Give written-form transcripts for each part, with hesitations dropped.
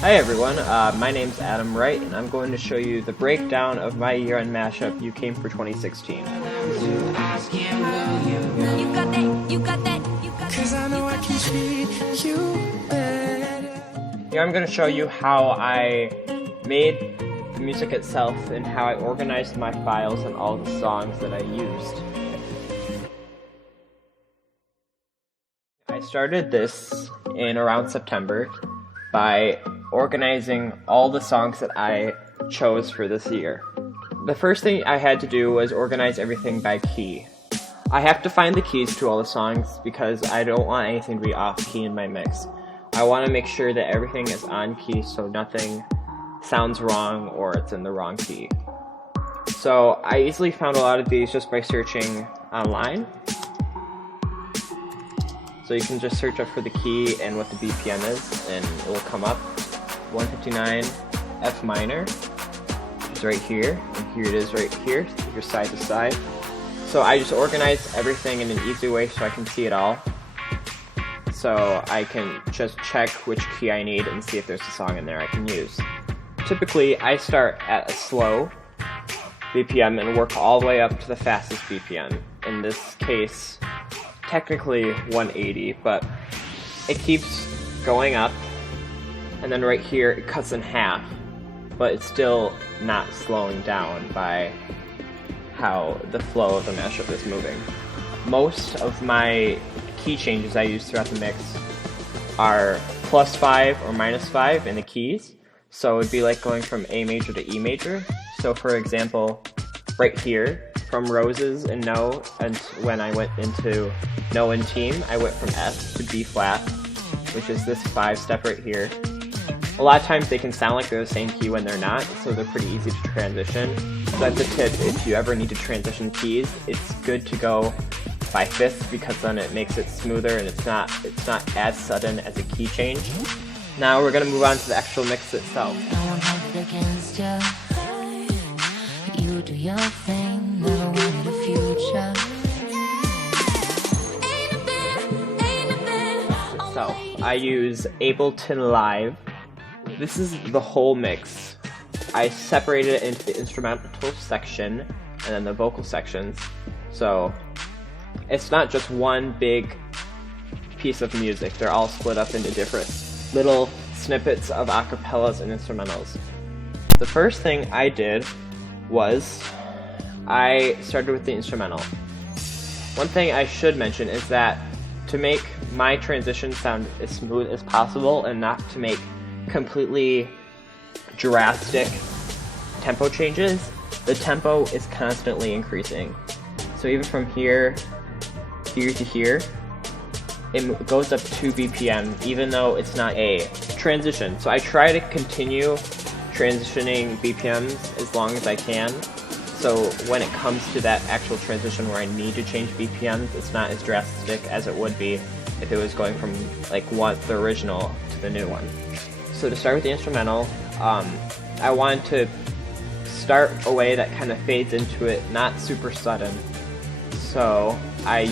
Hi everyone, my name's Adam Wright, and I'm going to show you the breakdown of my year-end mashup You Came for 2016. Here I'm going to show you how I made the music itself and how I organized my files and all the songs that I used. I started this in around September by organizing all the songs that I chose for this year. The first thing I had to do was organize everything by key. I have to find the keys to all the songs because I don't want anything to be off key in my mix. I want to make sure that everything is on key so nothing sounds wrong or it's in the wrong key. So I easily found a lot of these just by searching online. So you can just search up for the key and what the BPM is, and it will come up. 159 F minor, which is right here, and here it is right here, your side to side. So I just organized everything in an easy way so I can see it all. So I can just check which key I need and see if there's a song in there I can use. Typically, I start at a slow BPM and work all the way up to the fastest BPM. In this case, technically 180, but it keeps going up, and then right here it cuts in half, but it's still not slowing down by how the flow of the mashup is moving. Most of my key changes I use throughout the mix are +5 or -5 in the keys, so it'd be like going from A major to E major. So for example, right here, from Roses and No, and when I went into No and Team, I went from F to B flat, which is this 5-step right here. A lot of times they can sound like they're the same key when they're not, so they're pretty easy to transition. So that's a tip: if you ever need to transition keys, it's good to go by fifths because then it makes it smoother and it's not as sudden as a key change. Now we're gonna move on to the actual mix itself. You do your thing, never wanted a future. So, I use Ableton Live. This is the whole mix. I separated it into the instrumental section and then the vocal sections. So, it's not just one big piece of music. They're all split up into different little snippets of acapellas and instrumentals. The first thing I did was I started with the instrumental. One thing I should mention is that to make my transition sound as smooth as possible and not to make completely drastic tempo changes, the tempo is constantly increasing. So even from here to here, it goes up 2 BPM even though it's not a transition. So I try to continue transitioning BPMs as long as I can, so when it comes to that actual transition where I need to change BPMs, it's not as drastic as it would be if it was going from like the original to the new one. So to start with the instrumental, I wanted to start a way that kind of fades into it, not super sudden. So I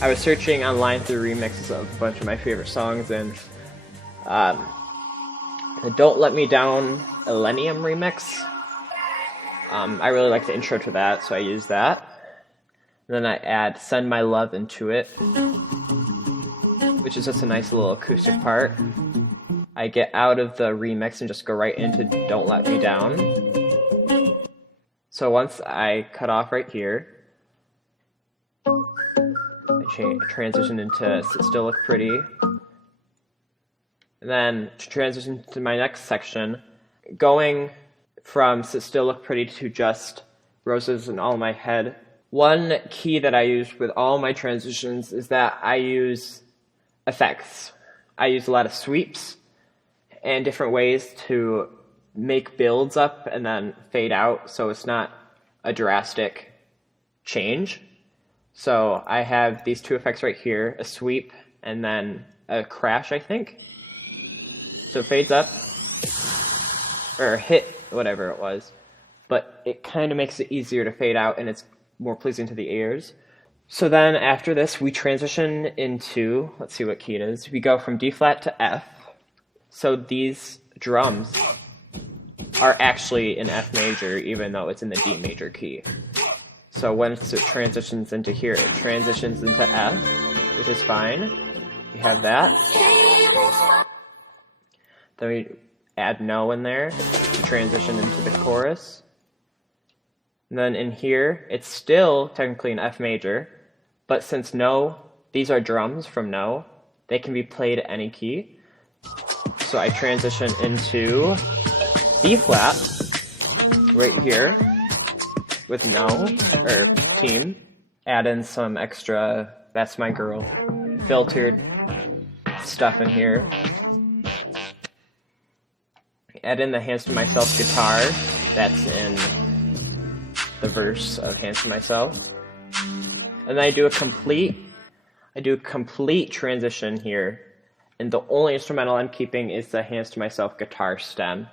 was searching online through remixes of a bunch of my favorite songs, and the Don't Let Me Down Millennium remix. I really like the intro to that, so I use that. And then I add Send My Love into it, which is just a nice little acoustic part. I get out of the remix and just go right into Don't Let Me Down. So once I cut off right here, I transition into Sit Still Look Pretty. And then to transition to my next section, going from Sit Still Look Pretty to just Roses in All My Head. One key that I use with all my transitions is that I use effects. I use a lot of sweeps and different ways to make builds up and then fade out so it's not a drastic change. So I have these two effects right here, a sweep and then a crash, I think. So it fades up, or hit, whatever it was, but it kind of makes it easier to fade out and it's more pleasing to the ears. So then after this, we transition into, let's see what key it is. We go from D flat to F, So these drums are actually in F major, even though it's in the D major key. So once it transitions into here, it transitions into F, which is fine. We have that. Then we add no in there to transition into the chorus. And then in here, it's still technically an F major, but since no, these are drums from no, they can be played at any key. So I transition into B flat right here with no, or team. Add in some extra That's My Girl filtered stuff in here. Add in the Hands to Myself guitar that's in the verse of Hands to Myself. And then I do a complete transition here. And the only instrumental I'm keeping is the Hands to Myself guitar stem.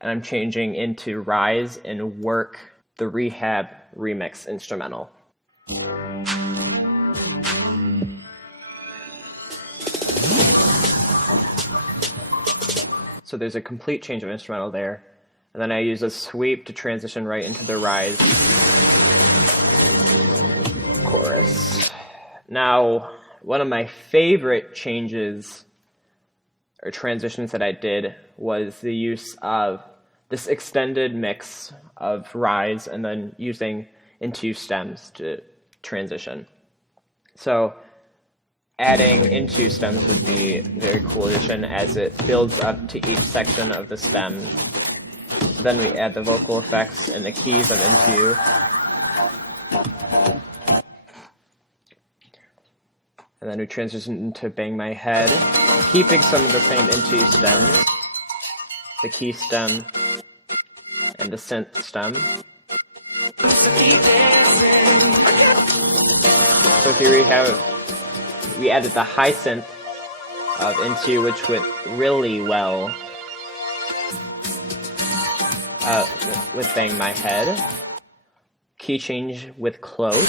And I'm changing into Rise and Work, the Rehab remix instrumental. So there's a complete change of instrumental there. And then I use a sweep to transition right into the Rise chorus. Now, one of my favorite changes or transitions that I did was the use of this extended mix of Rise and then using into stems to transition. So adding into stems would be a very cool addition as it builds up to each section of the stem. So then we add the vocal effects and the keys of into. And then we transition into Bang My Head, keeping some of the same into stems, the key stem, and the synth stem. So here we added the high synth of into, which went really well with Bang My Head. Key change with Close.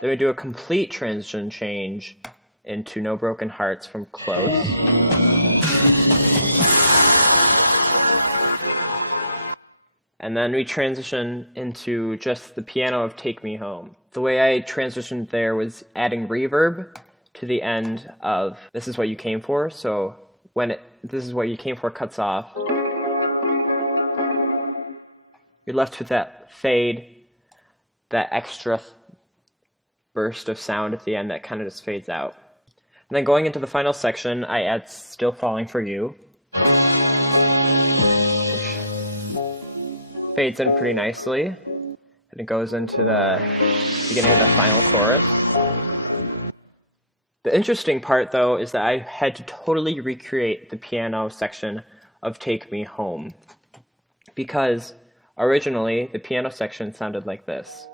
Then we do a complete transition change into No Broken Hearts from Close. And then we transition into just the piano of Take Me Home. The way I transitioned there was adding reverb to the end of This Is What You Came For. So when This Is What You Came For cuts off, you're left with that fade, that extra burst of sound at the end that kind of just fades out. And then going into the final section, I add Still Falling For You, which fades in pretty nicely, and it goes into the beginning of the final chorus. The interesting part, though, is that I had to totally recreate the piano section of Take Me Home, because originally the piano section sounded like this.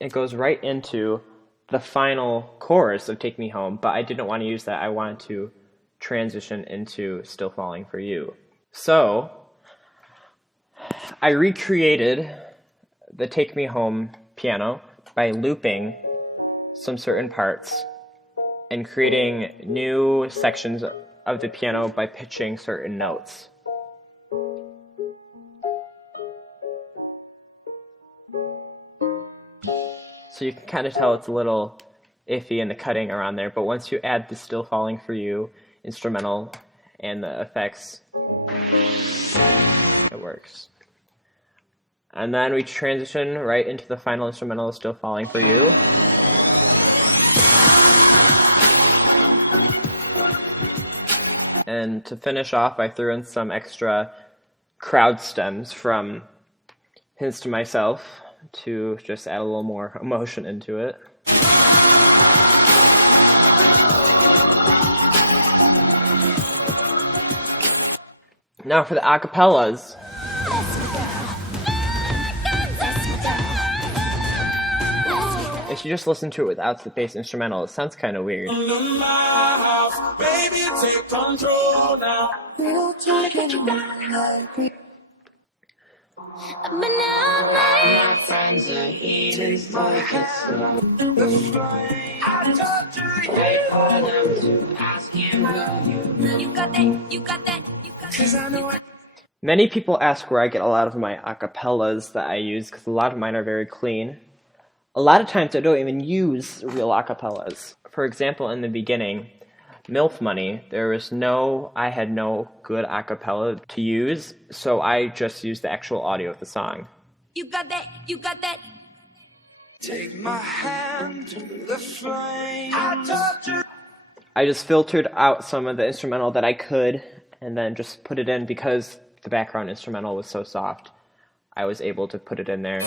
It goes right into the final chorus of Take Me Home, but I didn't want to use that. I wanted to transition into Still Falling For You. So I recreated the Take Me Home piano by looping some certain parts and creating new sections of the piano by pitching certain notes. So you can kind of tell it's a little iffy in the cutting around there, but once you add the Still Falling For You instrumental and the effects, it works. And then we transition right into the final instrumental of Still Falling For You. And to finish off, I threw in some extra crowd stems from Hints to Myself to just add a little more emotion into it. Now for the acapellas. If you just listen to it without the bass instrumental, it sounds kind of weird. My friends are heathens, boy, it's I told you, wait for them to ask you, will you got that, you got that, you got that. 'Cause I know Many people ask where I get a lot of my acapellas that I use, because a lot of mine are very clean. A lot of times I don't even use real acapellas. For example, in the beginning, MILF Money, I had no good acapella to use, so I just used the actual audio of the song. You got that, you got that. Take my hand to the flame. I told you. I just filtered out some of the instrumental that I could, and then just put it in because the background instrumental was so soft. I was able to put it in there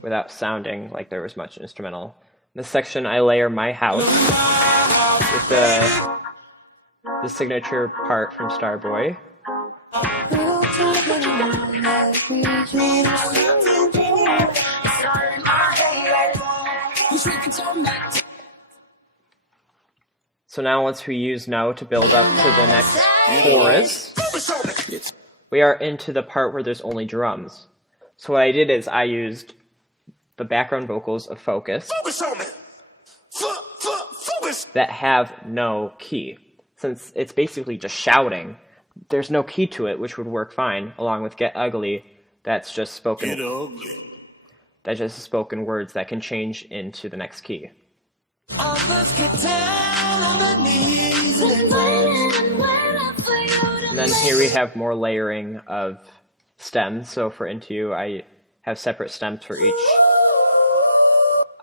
without sounding like there was much instrumental. In this section, I layer My House with the signature part from Starboy. So now once we use No to build up to the next chorus, we are into the part where there's only drums. So what I did is I used the background vocals of Focus that have no key. Since it's basically just shouting, there's no key to it, which would work fine, along with Get Ugly, that's just spoken words that can change into the next key. And then here we have more layering of stems. So for Into, I have separate stems for each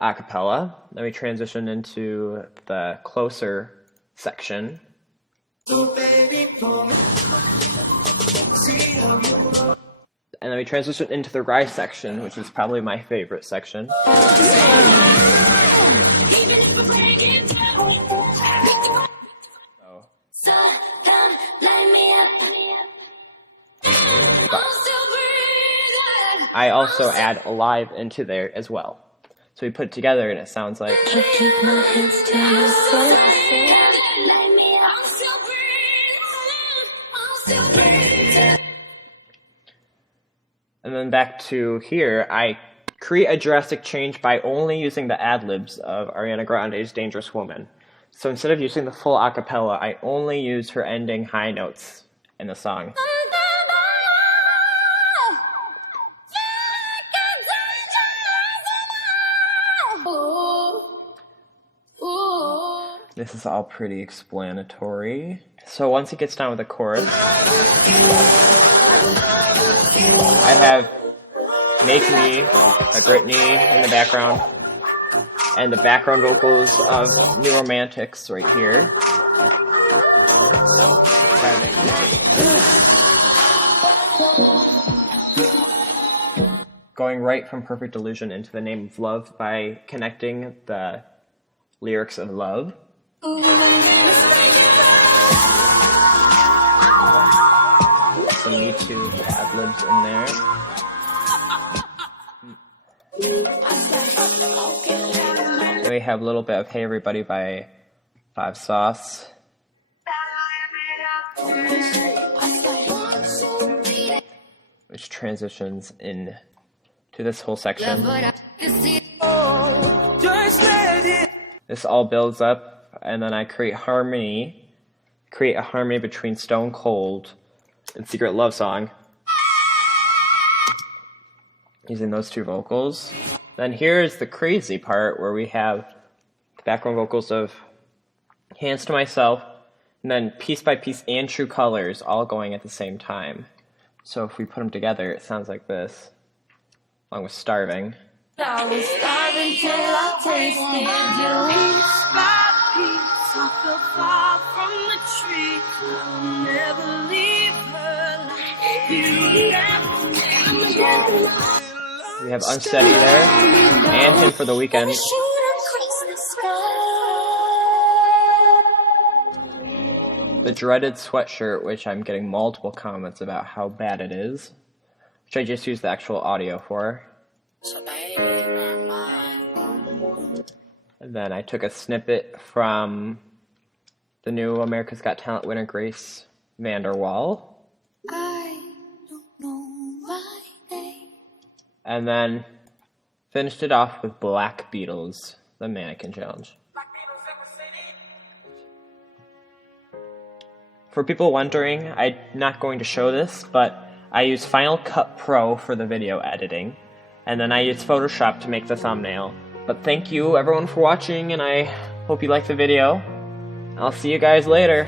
acapella. Then we transition into the closer section. And then we transition into the Rise section, which is probably my favorite section. I also add Alive into there as well. So we put it together and it sounds like... And then back to here, I create a drastic change by only using the ad-libs of Ariana Grande's Dangerous Woman. So instead of using the full a cappella, I only use her ending high notes in the song. This is all pretty explanatory. So once it gets down with the chorus, I have Make Me by Britney in the background, and the background vocals of New Romantics right here. Going right from Perfect Illusion into The Name of Love by connecting the lyrics of love. Some Me Too ad-libs in there. Then we have a little bit of Hey Everybody by Five Sauce. Which transitions in to this whole section. This all builds up, and then I create a harmony between Stone Cold and Secret Love Song, using those two vocals. Then here's the crazy part where we have the background vocals of Hands to Myself, and then Piece by Piece and True Colors all going at the same time. So if we put them together, it sounds like this, along with Starving. I was starving till I tasted you. Piece by piece, I fell far from the tree. I'll never leave her like you left me. We have Unsteady there, and Him for the Weekend. The dreaded sweatshirt, which I'm getting multiple comments about how bad it is, which I just used the actual audio for. And then I took a snippet from the new America's Got Talent winner, Grace VanderWaal. I and then finished it off with Black Beatles, the mannequin challenge. For people wondering, I'm not going to show this, but I use Final Cut Pro for the video editing, and then I use Photoshop to make the thumbnail. But thank you everyone for watching, and I hope you liked the video. I'll see you guys later.